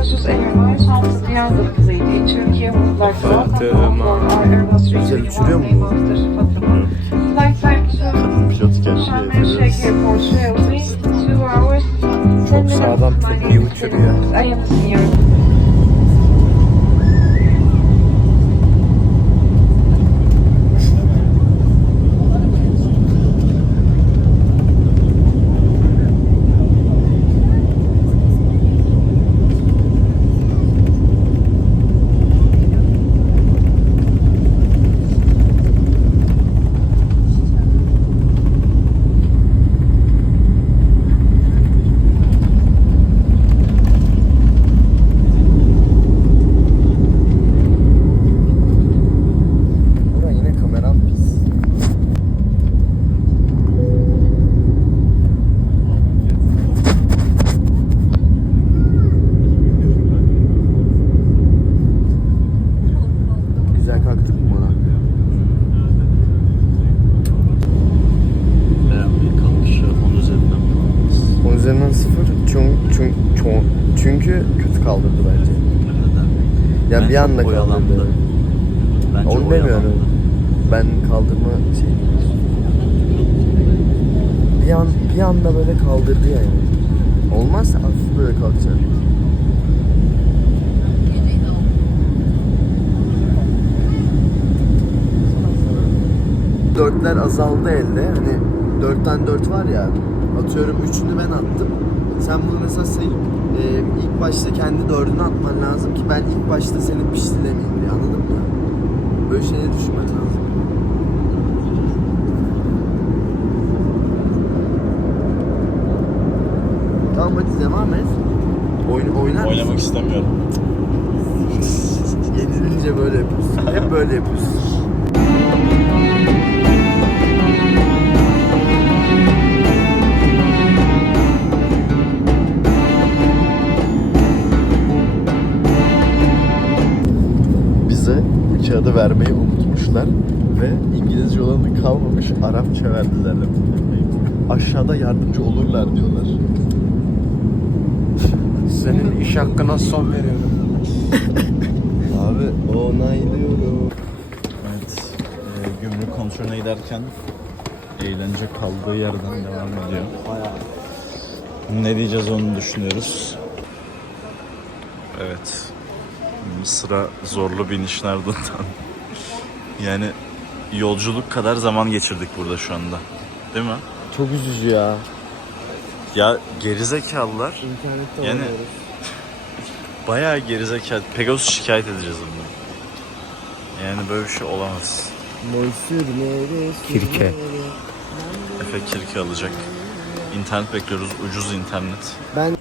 Pegasus Airlines welcome you on board our Airbus Güzel uçuruyor mu bir anda kaldırdı. Bence Onu demiyorum. Ben kaldırma şey. Bir an bir anda böyle kaldırdı yani. Olmazsa hafif böyle kalkacak. Dörtler azaldı elde. Hani dörtten dört var ya. Atıyorum üçünü ben attım. Sen bunu mesela sayıp e, ilk başta kendi dördünü atman lazım ki ben ilk başta seni piştilemeyeyim diye anladın mı? Böyle şeyleri düşünmen lazım. Tamam hadi devam et. Oyun, oynar mısın? Oynamak istemiyorum. Yenilince böyle yapıyorsun. Hep böyle yapıyorsun. Kağıdı vermeyi unutmuşlar ve İngilizce olanı kalmamış Arapça verdiler. Aşağıda yardımcı olurlar diyorlar. Senin iş hakkına son veriyorum. Abi onaylıyorum. Evet. E, gümrük kontrolüne giderken eğlence kaldığı yerden devam ediyor. Ne diyeceğiz onu düşünüyoruz. Evet. Mısır'a zorlu binişin ardından. yani yolculuk kadar zaman geçirdik burada şu anda. Değil mi? Çok üzücü ya. Ya gerizekalılar İnternette Yani- oynuyoruz. bayağı gerizekalı. Pegasus şikayet edeceğiz onu. Yani böyle bir şey olamaz. Kirke. Efe kirki alacak. İnternet bekliyoruz. Ucuz internet. Ben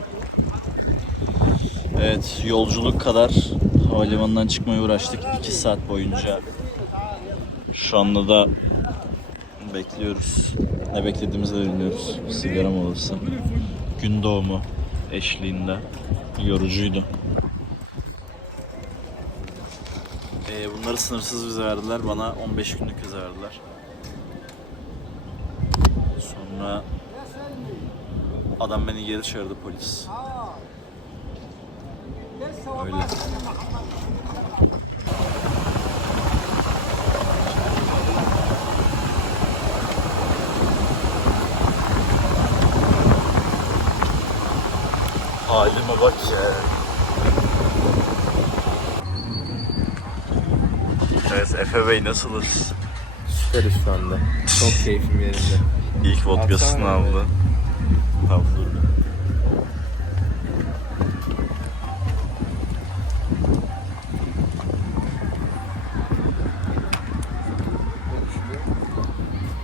Evet yolculuk kadar havalimanından çıkmaya uğraştık 2 saat boyunca. Şu anda da bekliyoruz. Ne beklediğimizi de bilmiyoruz. Sigara molası. Gün doğumu eşliğinde. Yorucuydu. Ee, bunları sınırsız vize verdiler. Bana 15 günlük vize verdiler. Sonra adam beni geri çağırdı polis. Öyle. Bak ya. Evet Efe Bey nasılız? Süperiz şu anda. Çok keyfim yerinde. İlk vodkasını aldı.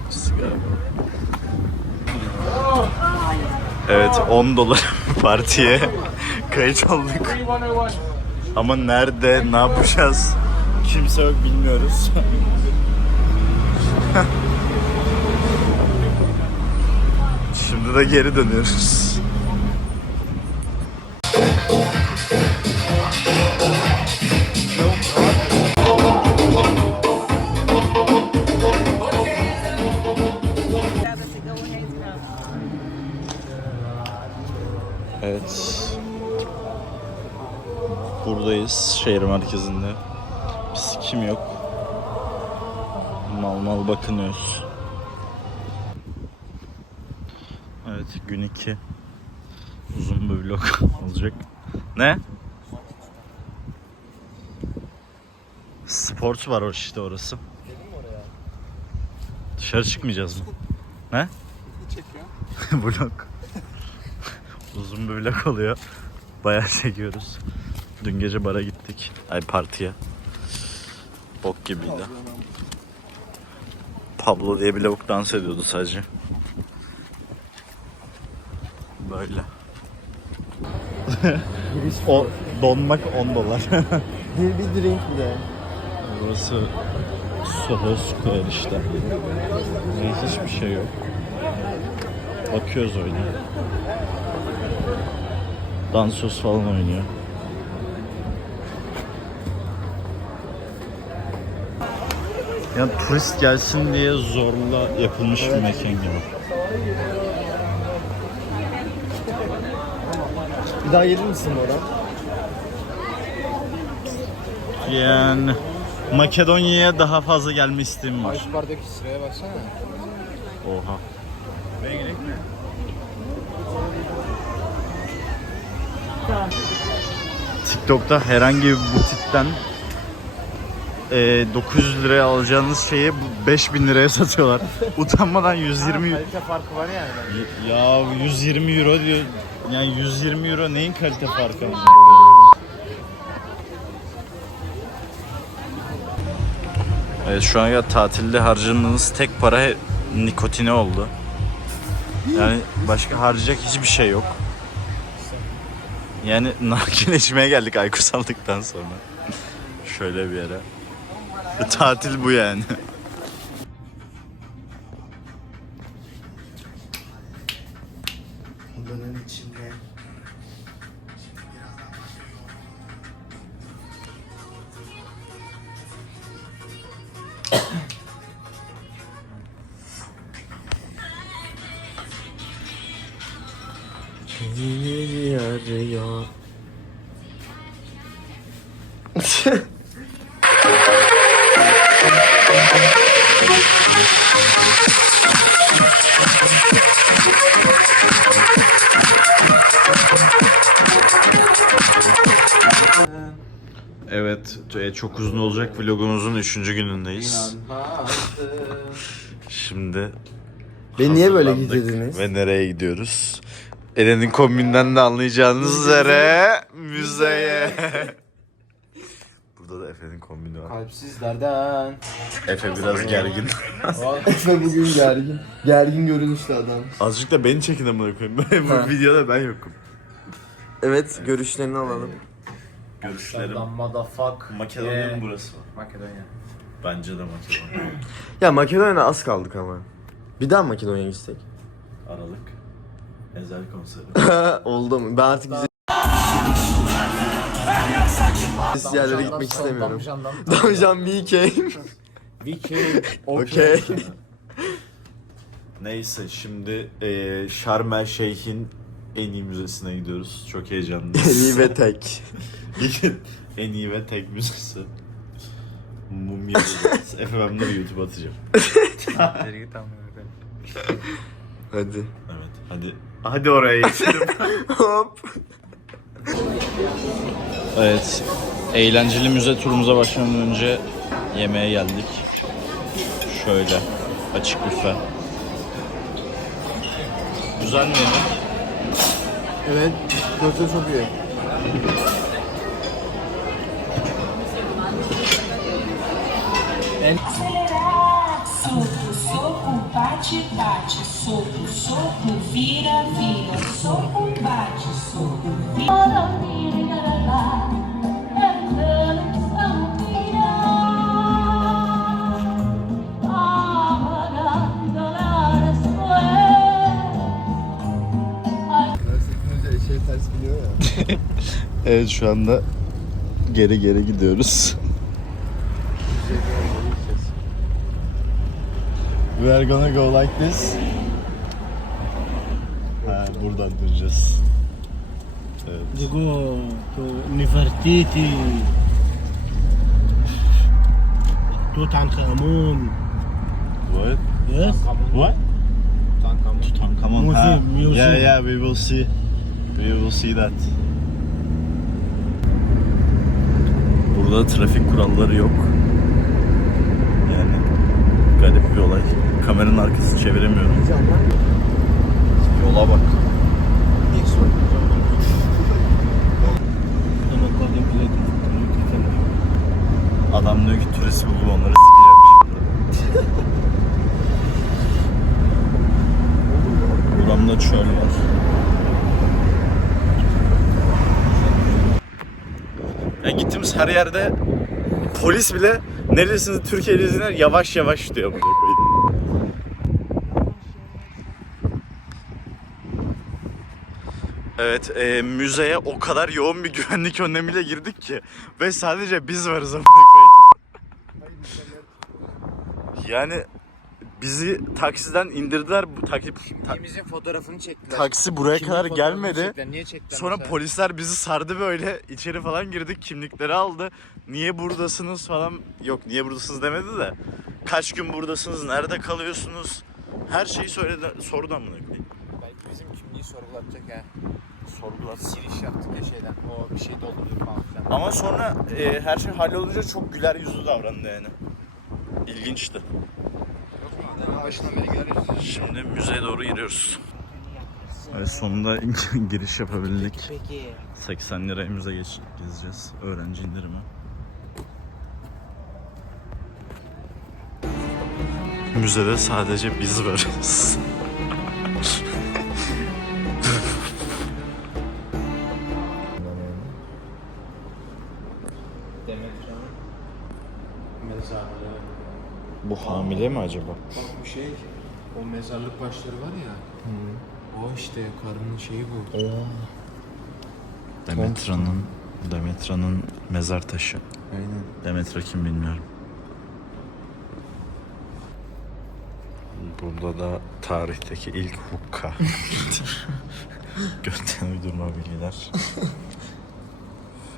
Sigara. Evet 10 dolar partiye kayıt olduk. Ama nerede, ne yapacağız? Kimse yok bilmiyoruz. Şimdi de geri dönüyoruz. Şehir merkezinde. Biz kim yok. Mal mal bakınıyoruz. Evet gün 2. Uzun bir vlog olacak. Ne? Sport var işte orası. Dışarı çıkmayacağız mı? Ne? vlog. Uzun bir vlog oluyor. Bayağı çekiyoruz. Dün gece bara gittik. Ay partiye. Bok gibiydi. Pablo diye bir lavuk dans ediyordu sadece. Böyle. o donmak 10 dolar. Bir, bir drink bir de. Burası Soho Square işte. Ve hiçbir şey yok. Bakıyoruz oyuna. Dansöz falan oynuyor. Ya turist gelsin diye zorla yapılmış bir mekan gibi. Bir daha gelir misin Bora? Yani Makedonya'ya daha fazla gelme isteğim var. Ice bardaki sıraya baksana. Oha. TikTok'ta herhangi bir butikten e, 900 liraya alacağınız şeyi bu 5000 liraya satıyorlar. Utanmadan 120 Kalite farkı var yani. ya 120 euro diyor. Yani 120 euro neyin kalite farkı? Evet şu an ya tatilde harcadığınız tek para he- nikotine oldu. Yani başka harcayacak hiçbir şey yok. Yani nargile içmeye geldik Aykut aldıktan sonra. Şöyle bir yere. Tatil bu yani. Evet, e, çok uzun olacak vlogumuzun 3. günündeyiz. Şimdi Beni niye böyle hazırlandık getirdiniz? Ve nereye gidiyoruz? Eren'in kombininden de anlayacağınız üzere müzeye. Burada da Efe'nin kombini var. Kalpsizlerden. Efe biraz gergin. Efe bugün gergin. Gergin görünüşlü adam. Azıcık da beni çekin amına koyayım. Bu videoda ben yokum. Evet görüşlerini alalım. Görüşlerim. motherfuck. Makedonya'nın burası var. Makedonya. Bence de Makedonya. Ya Makedonya'da az kaldık ama. Bir daha Makedonya'ya gitsek. Aralık. Ezel konseri. Oldu mu? Ben artık bize... Biz yerlere gitmek istemiyorum. Damjan BK. Viking. Okey. Neyse şimdi eee Şarm El Şeyh'in en iyi müzesine gidiyoruz. Çok heyecanlıyız. İyi ve tek. en iyi ve tek müzesi. Efe ben bunları YouTube'a atacağım. Hadi. Evet hadi. Hadi oraya geçelim. Hop. evet. Eğlenceli müze turumuza başlamadan önce yemeğe geldik. Şöyle. Açık büfe. Güzel mi yemek? Evet. Köfte çok iyi. Soco, soco, bate, bate, soco, soco, vira, vira, soco, bate, soco, vira. Evet şu anda geri geri gidiyoruz. We are gonna go like this. Ha, buradan döneceğiz. Evet. Go to Nefertiti. Tutankhamun. What? Yes. What? Tutankhamun. Museum, ha. museum. Yeah, yeah, we will see. We will see that. Burada trafik kuralları yok. Yani garip bir olay. Kameranın arkası çeviremiyorum. Yola bak. Adam diyor ki turist bulup onları sikeceğim şimdi. Buramda çöl var. Gittiğimiz her yerde polis bile neresiniz Türkiye'lisiniz yavaş yavaş diyor. Evet, e, müzeye o kadar yoğun bir güvenlik önlemiyle girdik ki ve sadece biz varız amına. Yani bizi taksiden indirdiler. Bu taksi, ta- fotoğrafını çektiler. taksi buraya Kimin kadar fotoğrafını gelmedi. çektiler, Niye çektiler? Sonra mesela? polisler bizi sardı böyle içeri falan girdik kimlikleri aldı. Niye buradasınız falan yok niye buradasınız demedi de kaç gün buradasınız nerede kalıyorsunuz her şeyi söyledi sordu amına koyayım. Belki bizim kimliği sorgulatacak ha. Sorgulat. Siliş yaptık ya şeyden. O bir şey dolduruyor falan filan. Ama sonra e, her şey hallolunca çok güler yüzlü davrandı yani. İlginçti. Başından beri görüyoruz. Şimdi müzeye doğru giriyoruz. Evet sonunda giriş yapabildik. Peki. 80 liraya müze geç, gezeceğiz. Öğrenci indirimi. Müzede sadece biz varız. Bu hamile mi acaba? Bak bu şey, o mezarlık başları var ya. O işte karının şeyi bu. Demetra'nın Demetra'nın mezar taşı. Aynen. Demetra kim bilmiyorum. Burada da tarihteki ilk hukka. Gökten uydurma bilgiler.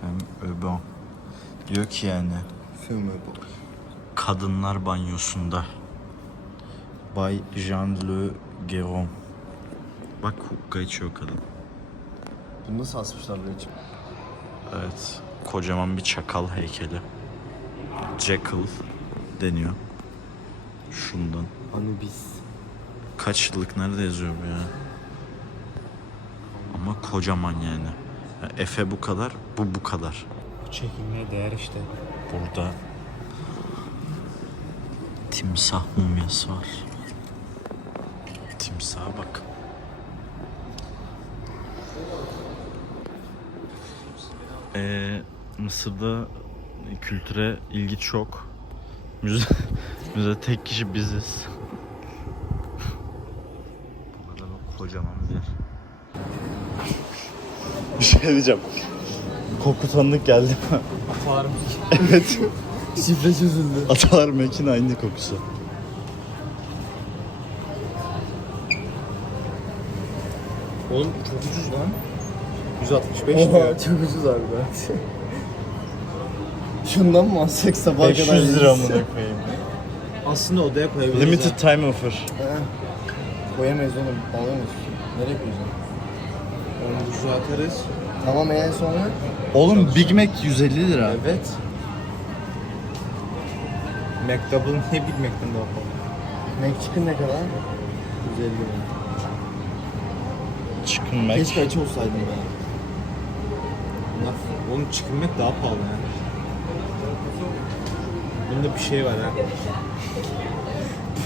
Fem öbon. Diyor ki yani Film bu. Kadınlar banyosunda. Bay Jean Le Guéron. Bak hukka içiyor kadın. Bunu nasıl asmışlar buraya için? Evet. Kocaman bir çakal heykeli. Jackal deniyor. Şundan. Anubis. Kaç yıllık nerede yazıyor bu ya? Ama kocaman yani. Ya Efe bu kadar, bu bu kadar. Bu çekilmeye değer işte. Burada timsah mumyası var. Timsaha bak. Ee, Mısır'da kültüre ilgi çok. Müze, müze tek kişi biziz. Burada da bak kocaman bir yer. Bir şey diyeceğim. Koku tanıdık geldi mi? evet. Şifre çözüldü. Atalar Mekin aynı kokusu. Oğlum çok ucuz lan. 165 Oha lira. çok ucuz harbiden. Şundan mı alsak sabaha kadar 500 lira yiyeceğiz? amına koyayım. Aslında odaya koyabiliriz. Limited ha. time offer. He. Koyamayız oğlum. Alamayız. Nereye koyacaksın? Onu buza atarız. Tamam en sonra. Oğlum Big Mac 150 lira. Evet. McDouble ne Big Mac'ten daha pahalı. McChicken ne kadar? 150 lira. Chicken Mac. Keşke aç olsaydım ben. Bunlar, oğlum Chicken Mac daha pahalı yani. Bunda bir şey var ha.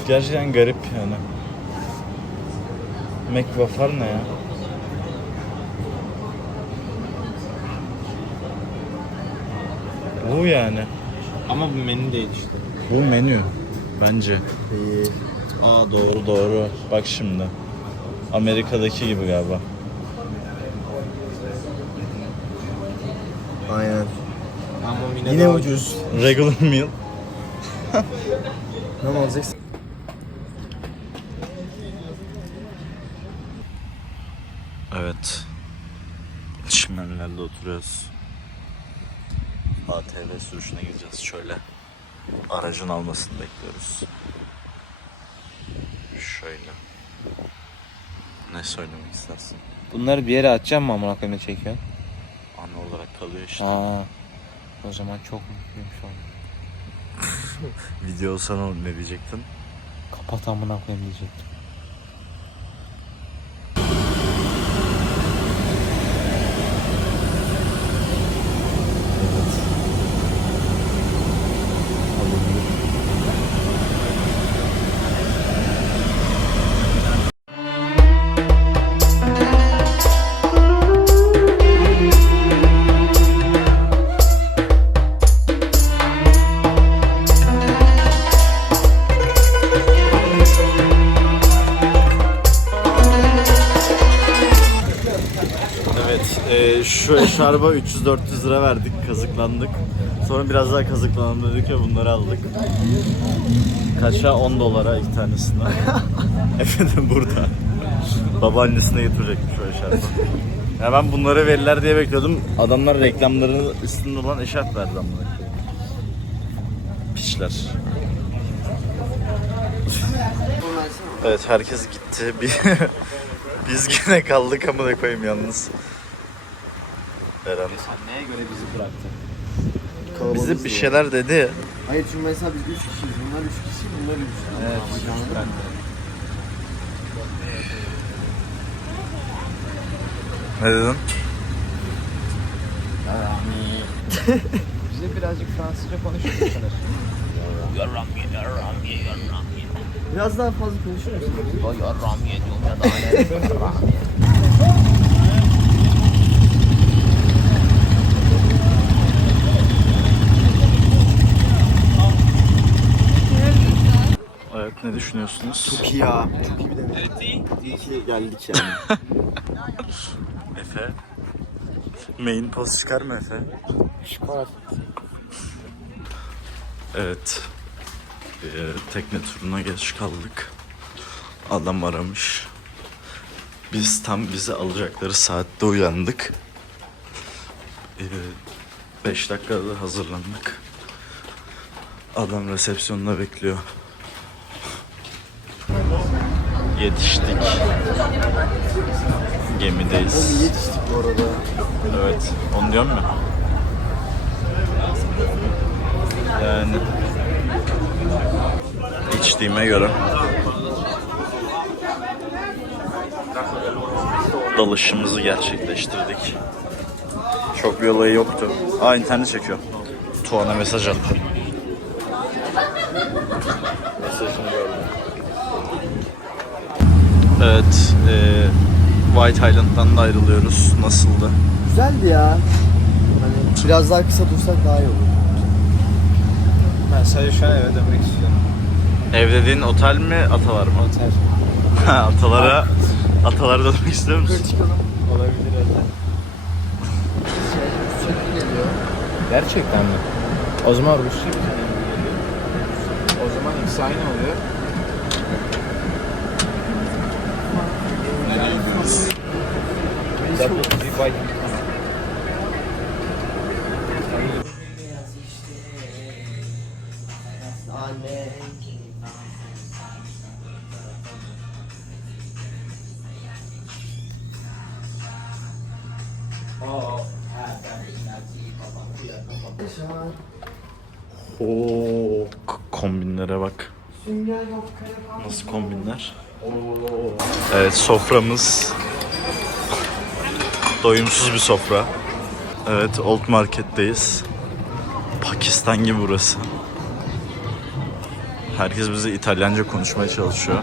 Gerçekten garip yani. McWafar ne ya? Bu yani. Ama bu menü değil işte. Bu menü bence. İyi. Aa doğru doğru. Bak şimdi. Amerika'daki gibi galiba. Aynen. Ama yine, Yine daha ucuz. Regular meal. Ne alacaksın? Evet. Şimdi oturuyoruz. ATV sürüşüne gideceğiz şöyle. Aracın almasını bekliyoruz. Şöyle. Ne söylemek istersin? Bunları bir yere atacağım mı amına koyayım çekiyorsun? Ana olarak kalıyor işte. Aa. O zaman çok mutluyum şu an. Video olsa ne- ne diyecektin? Kapat amına koyayım diyecektim. Şu eşarba 300-400 lira verdik, kazıklandık. Sonra biraz daha kazıklanalım dedik ve bunları aldık. Kaça? 10 dolara iki tanesine. Efendim burada. Babaannesine getirecekmiş o eşarba. Ya ben bunları verirler diye bekliyordum. Adamlar reklamlarının üstünde olan eşarp verdi amına. Piçler. Evet herkes gitti. Biz yine kaldık amına koyayım yalnız. Eren. Neye göre bizi bıraktı? Bize bir şeyler dedi. Hayır çünkü mesela biz 3 kişiyiz. Bunlar 3 kişi, bunlar 3 kişi. Evet, Anladın mı? Ne dedin? Bize birazcık Fransızca konuşur musunuz? Biraz daha fazla konuşur musun? Evet ne düşünüyorsunuz? Çok iyi ya. Çok iyi bir deneyim. İyi ki geldik yani. Efe. Main post çıkar mı Efe? Çıkar. Evet. Ee, tekne turuna geç kaldık. Adam aramış. Biz tam bizi alacakları saatte uyandık. 5 dakikada hazırlandık. Adam resepsiyonda bekliyor. Yetiştik. Gemideyiz. Yetiştik bu arada. Evet, onu diyorum ya. Yani içtiğime göre dalışımızı gerçekleştirdik. Çok bir olayı yoktu. Aa internet çekiyor. Tuana mesaj attı. Evet, eee White Island'dan da ayrılıyoruz. Nasıldı? Güzeldi ya. Hani biraz daha kısa dursak daha iyi olur. Ben sadece şu an eve dönmek istiyorum. Ev dediğin otel mi, atalar mı? Otel. atalara, atalara dönmek istiyor musun? Olabilir öyle. Sürekli geliyor. Gerçekten mi? O zaman Rusça bir tane geliyor? O zaman ikisi aynı oluyor. Oo. Kombinlere bak. Nasıl kombinler? Evet soframız doyumsuz bir sofra. Evet Old Market'teyiz. Pakistan gibi burası. Herkes bize İtalyanca konuşmaya çalışıyor.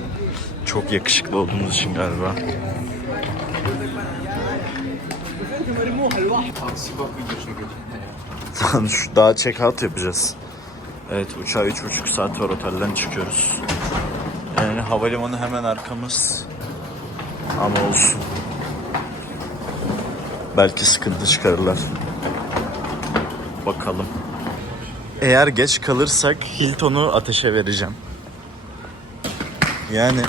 Çok yakışıklı olduğumuz için galiba. Tamam şu daha check out yapacağız. Evet uçağa üç buçuk saat var otelden çıkıyoruz. Yani havalimanı hemen arkamız. Ama olsun. Belki sıkıntı çıkarırlar. Bakalım. Eğer geç kalırsak Hilton'u ateşe vereceğim. Yani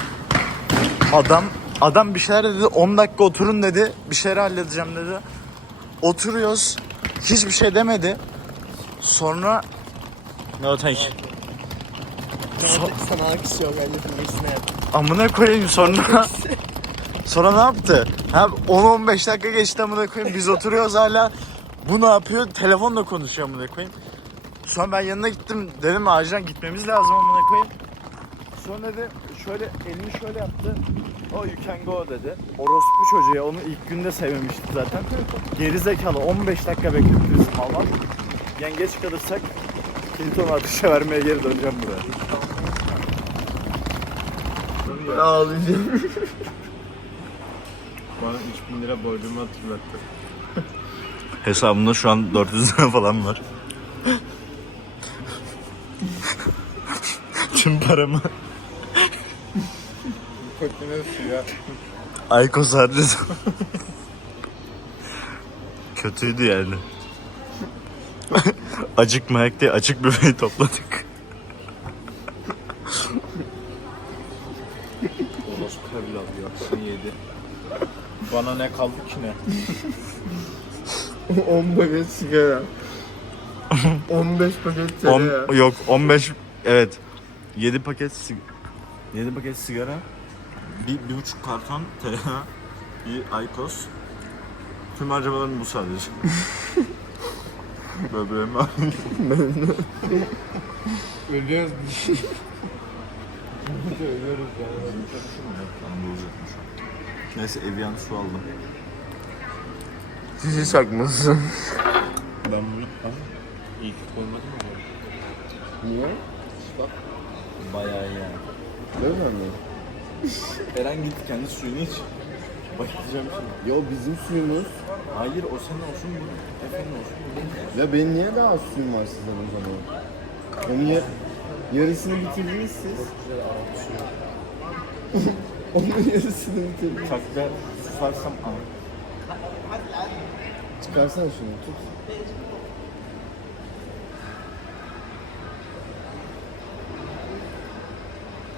adam adam bir şeyler dedi 10 dakika oturun dedi bir şeyler halledeceğim dedi. Oturuyoruz. Hiçbir şey demedi. Sonra No thank you. Sana alkış yok. Amına koyayım sonra Sonra ne yaptı? Ha 10-15 dakika geçti amına koyayım. Biz oturuyoruz hala. Bu ne yapıyor? Telefonla konuşuyor amına koyayım. Sonra ben yanına gittim. Dedim acilen gitmemiz lazım amına koyayım. Sonra dedi şöyle elini şöyle yaptı. O you can go dedi. Orospu çocuğa onu ilk günde sevmemişti zaten. Geri zekalı 15 dakika bekletti bizim Allah. Yani geç kalırsak Clinton ateşe vermeye geri döneceğim buraya. Ağlayacağım. Bana 3000 lira borcumu hatırlattı. Hesabımda şu an 400 lira falan var. Tüm paramı Kötüne suya. Aykos harcadı. Kötüydü yani. Acıkmayak diye açık büfeyi topladık. Bana ne kaldı ki ne? 10 paket sigara. 15 paket On, tereyağı. yok 15 evet 7 paket sig 7 paket sigara bir, bir buçuk karton tereyağı bir Aykos tüm harcamalarım bu sadece. Böbreğimi Ölüyoruz biz. Ölüyoruz yani. Neyse Evian su aldım. Sizi sakmasın. Ben bunu... Aa, iyi ki koymadım mı? Niye? Bayağı iyi yani. Değil mi? Eren git kendi suyunu iç. Bakacağım şimdi. Yo bizim suyumuz. Hayır o senin olsun bu. Efendim olsun. Ya benim niye daha az suyum var sizden o zaman? Onun ya- yarısını bitirdiniz siz. Onun yarısını bitirdiniz. Çakta susarsam al. Çıkarsana şunu tut.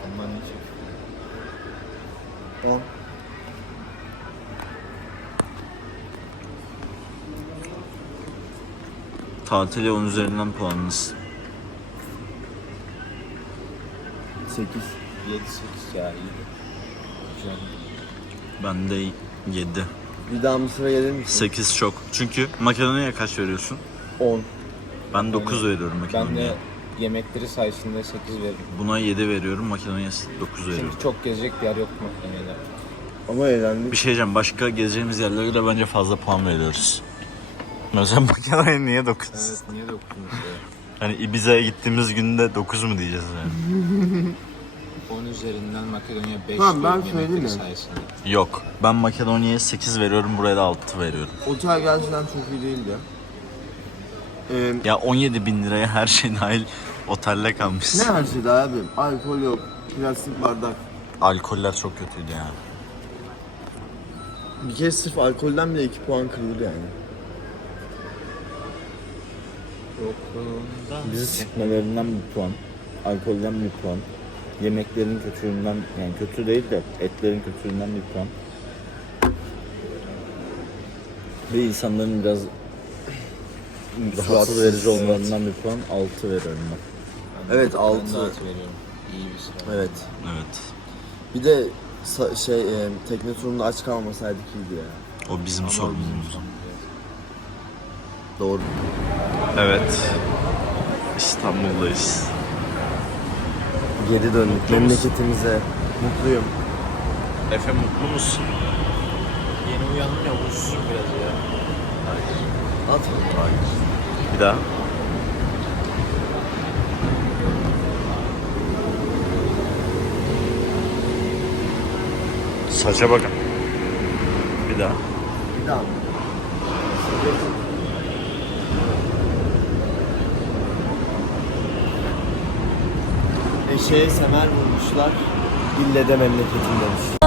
Ondan iyi çek. Al. Tatile 10 üzerinden puanınız. 8. 7-8 ya iyi. Güzel. Ben de 7. Bir daha Mısır'a gelir misin? 8 çok. Çünkü Makedonya'ya kaç veriyorsun? 10. Ben 9 veriyorum Ben Makedonya'ya. de yemekleri sayesinde 8 veririm. Buna 7 veriyorum, Makedonya'ya 9 veriyorum. Çünkü çok gezecek bir yer yok Makedonya'da. Ama eğlendik. Bir şey diyeceğim, başka gezeceğimiz yerlere göre bence fazla puan veriyoruz. Mesela Makedonya'ya niye 9? Evet niye 9 mesela? Hani Ibiza'ya gittiğimiz günde 9 mu diyeceğiz yani? 10 üzerinden Makedonya 5 Tamam, ben söyleyeyim yemekleri mi? sayesinde. Yok. Ben Makedonya'ya 8 veriyorum, buraya da 6 veriyorum. Otel gerçekten çok iyi değildi. Ee, Ya 17 bin liraya her şey dahil otelde ne kalmışsın. her şeydi abi? Alkol yok. Plastik bardak. Alkoller çok kötüydü yani. Bir kez sırf alkolden bile 2 puan kırıldı yani. Bizi sıkmalarından bir puan, alkolden bir puan, yemeklerin kötülüğünden, yani kötü değil de etlerin kötülüğünden bir puan. Ve insanların biraz rahatsız verici olmalarından bir puan, 6 veriyorum ben. Evet Ben 6. de 6 veriyorum. İyi bir. Evet. Evet. Bir de sa- şey e, tekne turunda aç kalmasaydık iyiydi ya. O bizim sorunumuz. Doğru. Evet. İstanbul'dayız. Geri döndük Mutlu memleketimize. Mutluyum. Efe mutlu musun? Yeni uyandım ya uyuşsun biraz ya. At. Bir daha. Saça bakın. Bir daha. Bir daha. Eşeğe semer vurmuşlar. İlle de memleketim demiş.